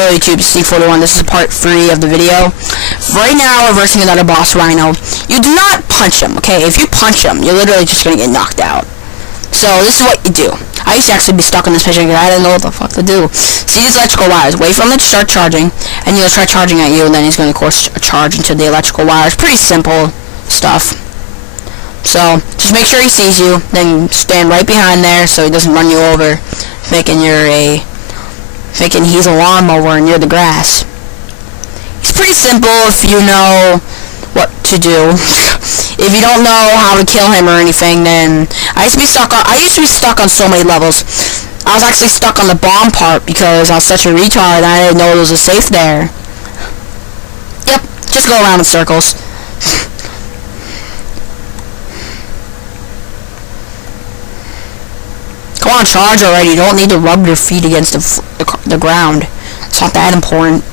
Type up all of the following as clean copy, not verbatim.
Hello YouTube, C41. This is part 3 of the video. Right now, we're versing another boss, Rhino. You do not punch him, okay? If you punch him, you're literally just gonna get knocked out. So, this is what you do. I used to actually be stuck in this position because I didn't know what the fuck to do. See these electrical wires. Wait for him to start charging, and he'll start charging at you, and then he's gonna, of course, charge into the electrical wires. Pretty simple stuff. So, just make sure he sees you, then stand right behind there so he doesn't run you over, thinking he's a lawnmower and you're the grass. It's pretty simple if you know what to do. If you don't know how to kill him or anything, then I used to be stuck on so many levels. I was actually stuck on the bomb part because I was such a retard and I didn't know there was a safe there. Yep, just go around in circles. Come on, charge already. You don't need to rub your feet against the ground. It's not that important.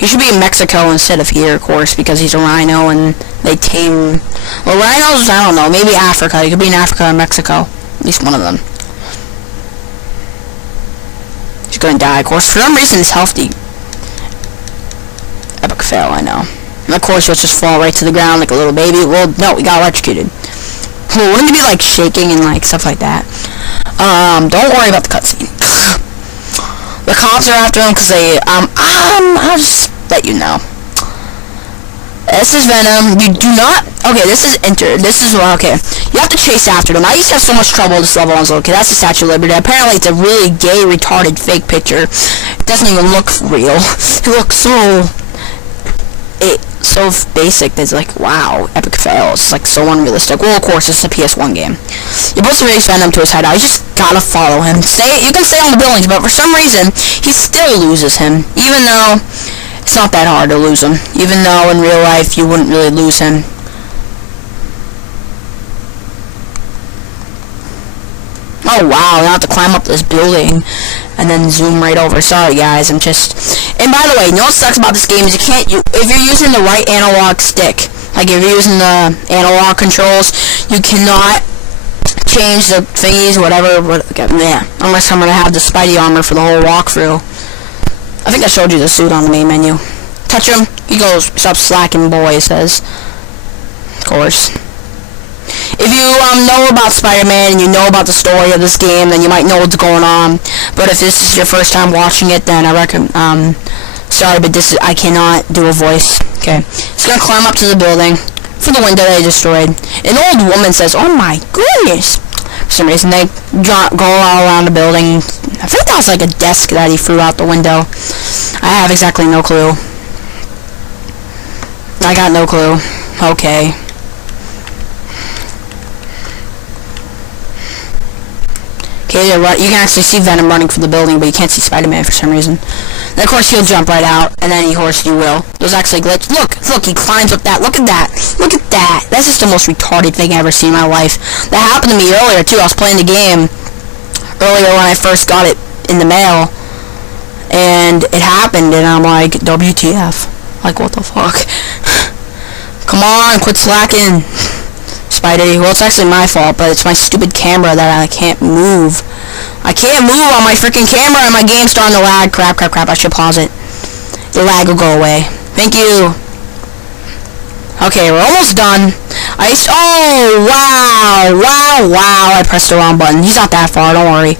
He should be in Mexico instead of here, of course, because he's a rhino and they tame... Well, rhinos, I don't know. Maybe Africa. He could be in Africa or Mexico. At least one of them. He's gonna die, of course. For some reason, he's healthy. Epic fail, I know. And of course, he'll just fall right to the ground like a little baby. Well, no, he got electrocuted. Well, wouldn't he be, like, shaking and, like, stuff like that? Don't worry about the cutscene. The cops are after him because they, I'll just let you know. This is Venom. You do not, okay, this is okay. You have to chase after them. I used to have so much trouble with this level when I was a little kid. That's the Statue of Liberty. Apparently it's a really gay, retarded, fake picture. It doesn't even look real. It looks so basic that it's like, wow, epic fail. It's like so unrealistic. Well, of course, it's a PS1 game. You're supposed to raise Venom to his hideout. You just gotta follow him. You can stay on the buildings, but for some reason, he still loses him. Even though it's not that hard to lose him. Even though in real life, you wouldn't really lose him. Oh wow, I have to climb up this building and then zoom right over. Sorry guys, and by the way, you know what sucks about this game is if you're using the right analog stick, like if you're using the analog controls, you cannot change the thingies, whatever, unless I'm gonna have the Spidey armor for the whole walkthrough. I think I showed you the suit on the main menu. Touch him, he goes, stop slacking boy, it says. Of course. If you know about Spider-Man and you know about the story of this game, then you might know what's going on. But if this is your first time watching it, then I recommend, sorry, but I cannot do a voice. Okay. It's gonna climb up to the building for the window they destroyed. An old woman says, oh my goodness. For some reason, they go all around the building. I think that was like a desk that he threw out the window. I have exactly no clue. I got no clue. Okay. Okay, you can actually see Venom running from the building, but you can't see Spider-Man for some reason. Then, of course, he'll jump right out, and then, of course, you will. There's actually a glitch. Look, he climbs up that. Look at that. Look at that. That's just the most retarded thing I've ever seen in my life. That happened to me earlier, too. I was playing the game earlier when I first got it in the mail, and it happened, and I'm like, WTF. Like, what the fuck? Come on, quit slacking. Spidey. Well, it's actually my fault, but it's my stupid camera that I can't move. I can't move on my freaking camera, and my game's starting to lag. Crap. I should pause it. The lag will go away. Thank you. Okay, we're almost done. Oh, wow. I pressed the wrong button. He's not that far, don't worry.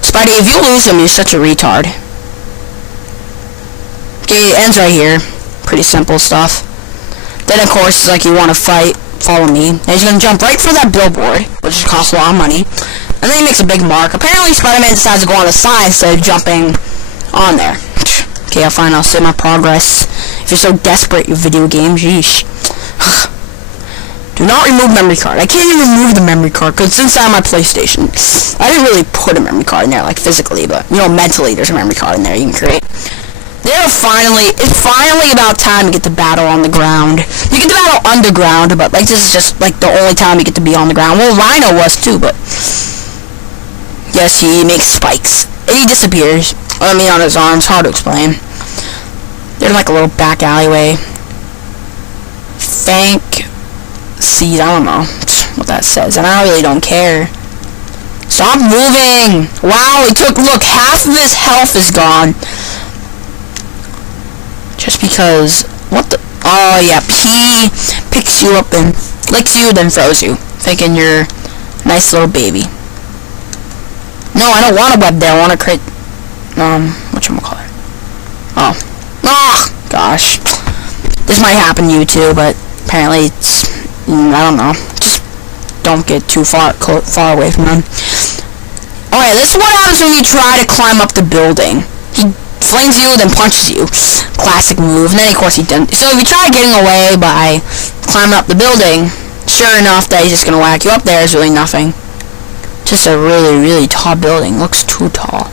Spidey, if you lose him, you're such a retard. Okay, it ends right here. Pretty simple stuff. Then, of course, it's like you want to fight. Follow me. And he's gonna jump right for that billboard, which costs a lot of money. And then he makes a big mark. Apparently, Spider-Man decides to go on the side instead of jumping on there. Okay, fine. I'll save my progress. If you're so desperate, you video game, yeesh. Do not remove memory card. I can't even remove the memory card because it's inside my PlayStation. I didn't really put a memory card in there, like physically, but you know, mentally, there's a memory card in there you can create. It's finally about time to get to battle on the ground. You get to battle underground, but like this is just like the only time you get to be on the ground. Well, Rhino was too, but yes, he makes spikes and he disappears. I mean, on his arms, hard to explain. There's like a little back alleyway. Thank seed. I don't know what that says, and I really don't care. Stop moving! Wow, look, half of his health is gone. Because, what the? Oh, yeah, he picks you up and licks you, then throws you, thinking you're a nice little baby. No, I don't want a web there. I want to create, whatchamacallit? Oh, gosh. This might happen to you too, but apparently it's, I don't know. Just don't get too far away from them. Alright, this is what happens when you try to climb up the building. He flings you, then punches you. Classic move. And then, of course, he didn't. So if you try getting away by climbing up the building, sure enough that he's just going to whack you up there is really nothing. Just a really, really tall building. Looks too tall.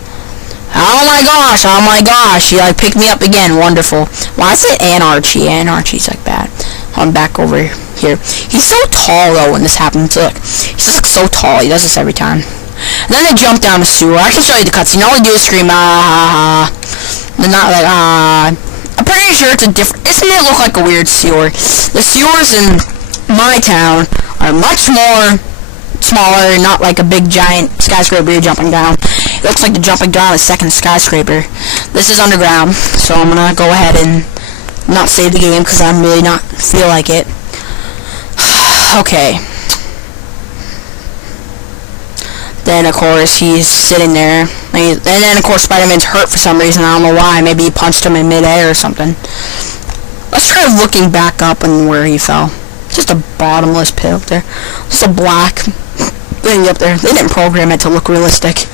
Oh my gosh. He, like, picked me up again. Wonderful. Why is it Anarchy? Anarchy's, like, bad. I'm back over here. He's so tall, though, when this happens. Look. He's just, like, so tall. He does this every time. And then they jump down the sewer. I can show you the cutscene. All they do is scream, ah. They're not like, ah. I'm pretty sure it's a different... Doesn't it look like a weird sewer? The sewers in my town are much more smaller, not like a big giant skyscraper you're jumping down. It looks like you're jumping down a second skyscraper. This is underground, so I'm gonna go ahead and not save the game because I'm really not feel like it. Okay. Then, of course, he's sitting there. And then, of course, Spider-Man's hurt for some reason. I don't know why. Maybe he punched him in midair or something. Let's try looking back up and where he fell. Just a bottomless pit up there. Just a black thing up there. They didn't program it to look realistic.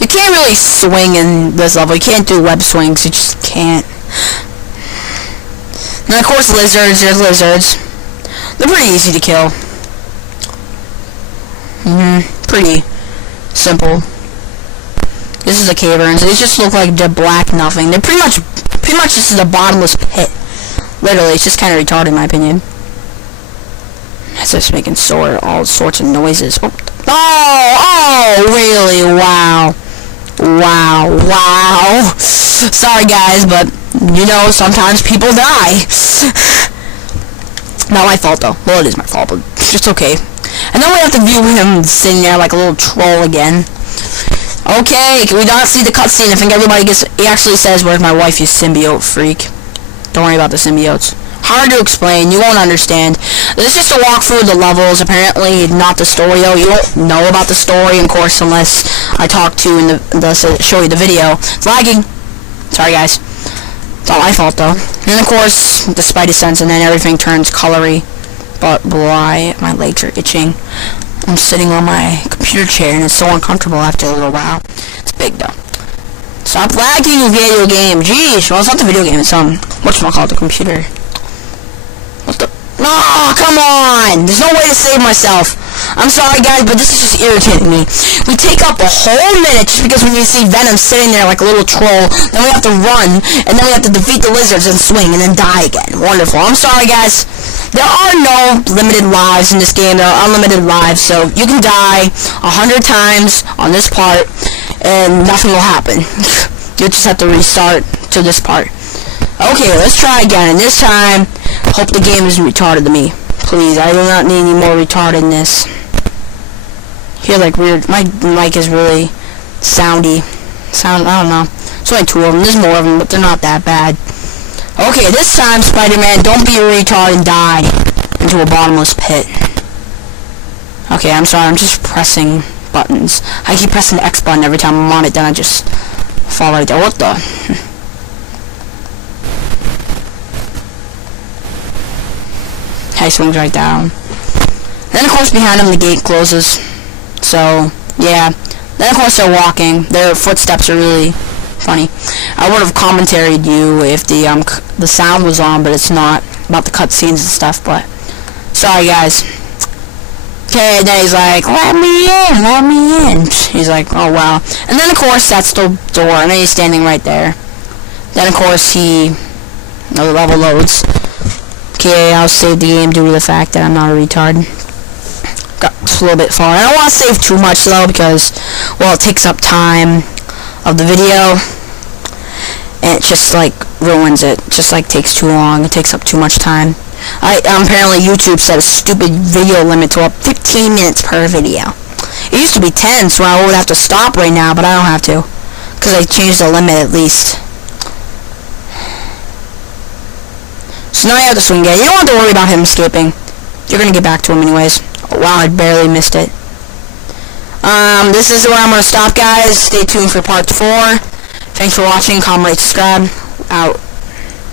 You can't really swing in this level. You can't do web swings. You just can't. And, of course, lizards. There's lizards. They're pretty easy to kill. Pretty simple. This is the caverns. They just look like the black nothing. They're pretty much this is a bottomless pit. Literally, it's just kind of retarded in my opinion. It's just making all sorts of noises. Oh, really? Wow. Sorry guys, but you know sometimes people die. Not my fault though. Well, it is my fault, but it's okay. And then we have to view him sitting there like a little troll again. Okay, can we not see the cutscene? I think everybody gets... He actually says, where's my wife, you symbiote freak. Don't worry about the symbiotes. Hard to explain. You won't understand. This is just a walkthrough of the levels. Apparently, not the story, though. You won't know about the story, of course, unless I talk to you and show you the video. It's lagging. Sorry, guys. It's all my fault, though. And then, of course, the Spidey sense, and then everything turns colory. But boy, my legs are itching. I'm sitting on my computer chair and it's so uncomfortable after a little while. It's big though. Stop lagging, video game. Jeez, well it's not the video game, it's whatchamacallit, the computer. What the? No, come on! There's no way to save myself. I'm sorry guys, but this is just irritating me. We take up a whole minute just because we see Venom sitting there like a little troll. Then we have to run, and then we have to defeat the lizards and swing, and then die again. Wonderful. I'm sorry guys. There are no limited lives in this game. There are unlimited lives, so you can die 100 times on this part, and nothing will happen. You just have to restart to this part. Okay, let's try again, and this time, hope the game isn't retarded to me. Please, I do not need any more retardedness. Hear like weird, my mic is really soundy. I don't know. There's only 2 of them, there's more of them, but they're not that bad. Okay, this time, Spider-Man, don't be a retard and die into a bottomless pit. Okay, I'm sorry, I'm just pressing buttons. I keep pressing the X button every time I'm on it, then I just fall right there. What the? He swings right down. Then, of course, behind him, the gate closes. So, yeah. Then, of course, they're walking. Their footsteps are really funny. I would have commentaried you if the sound was on, but it's not, about the cutscenes and stuff, but sorry guys. Okay, then he's like, let me in. He's like, oh wow. And then of course that's the door, and then he's standing right there. Then of course the level loads. Okay, I'll save the game due to the fact that I'm not a retard. Got a little bit far. I don't want to save too much though, because, well, it takes up time of the video, and it just like ruins it. Just like takes too long. It takes up too much time. Apparently YouTube set a stupid video limit to up 15 minutes per video. It used to be 10, so I would have to stop right now, but I don't have to, because I changed the limit at least. So now you have to swing it. You don't have to worry about him escaping. You're gonna get back to him anyways. Oh, wow, I barely missed it. This is where I'm gonna stop, guys. Stay tuned for part 4. Thanks for watching. Comment, rate, subscribe. Out.